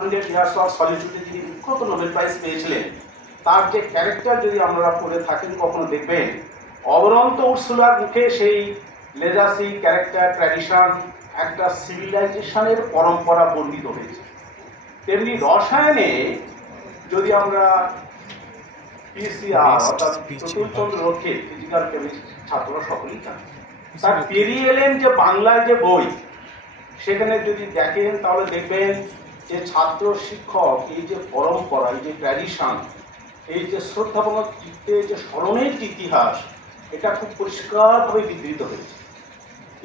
100 years of solitude যিনি বিখ্যাত Nobel prize পেয়েছিলেন, তার যে ক্যারেক্টার যদি আপনারা পড়ে থাকেন কখনো দেখবেন অবরন্ত উর্সুলার মুখে সেই লেগাসি, ক্যারেক্টার, ট্র্যাডিশন, একটা সিভিলাইজেশনের পরম্পরা বর্ণিত হয়েছে। তেমনি রসায়নে যদি আমরা পিসিআর অর্থাৎ চতুর্চন্দ্র রক্ষে ফিজিক্যাল কেমিস্ট্রি ছাত্ররা সকলেই জানে, তার পেরিয়ে এলেন যে বাংলায় যে বই, সেখানে যদি দেখেন তাহলে দেখবেন যে ছাত্র শিক্ষক এই যে পরম্পরা, এই যে ট্র্যাডিশন, এই যে শ্রদ্ধাপূর্ণ চিত্তে যে স্মরণের যে ইতিহাস, এটা খুব পরিষ্কারভাবে বিধৃত হয়েছে।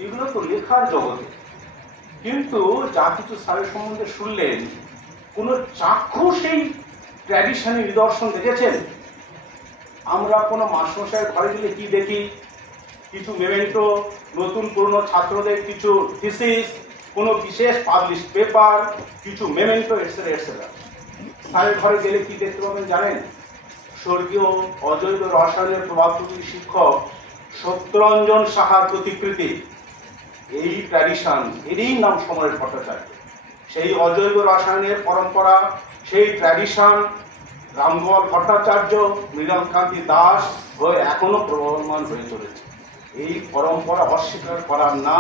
এগুলো তো লেখার জগতে, কিন্তু যা কিছু স্যারের সম্বন্ধে শুনলেন, কোনো চাক্ষুষ এই ট্র্যাডিশনের নিদর্শন দেখেছেন? আমরা কোনো মাস্টারমশাইয়ের ঘরে গেলে কি দেখি? কিছু মেমেন্টো, নতুন পুরনো ছাত্রদের কিছু থিসিস, কোনো বিশেষ পাবলিশ পেপার, কিছু মেমেন্টো এটসেট্রা এটসেট্রা। স্যারের ঘরে গেলে কি দেখতে পাবেন জানেন? স্বর্গীয় অজৈব রসায়নের প্রভাবশালী শিক্ষক সত্যরঞ্জন সাহার প্রতিকৃতি। এই ট্র্যাডিশন, এরই নাম সমরেশ ভট্টাচার্য। সেই অজৈব রসায়নের পরম্পরা, সেই ট্র্যাডিশন রামগোপাল ভট্টাচার্য, মৃণালকান্তি দাস হয়ে এখনো প্রবহমান হয়ে চলেছে। এই পরম্পরা অস্বীকার করার না,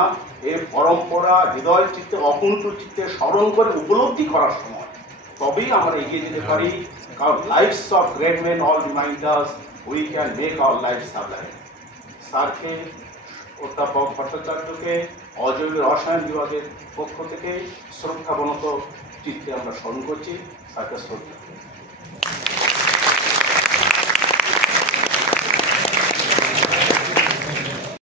এই পরম্পরা হৃদয় চিত্তে, অকুণ্ঠ চিত্তে স্মরণ করে উপলব্ধি করার সময় তবেই আমরা এগিয়ে যেতে পারি। কারণ lives of great men all remind us we can make our life sublime. স্যারকে, অধ্যাপক ভট্টাচার্যকে অজৈব রসায়ন বিভাগের পক্ষ থেকে শ্রদ্ধাবনত চিত্তে আমরা স্মরণ করছি। স্যারকে শ্রদ্ধা।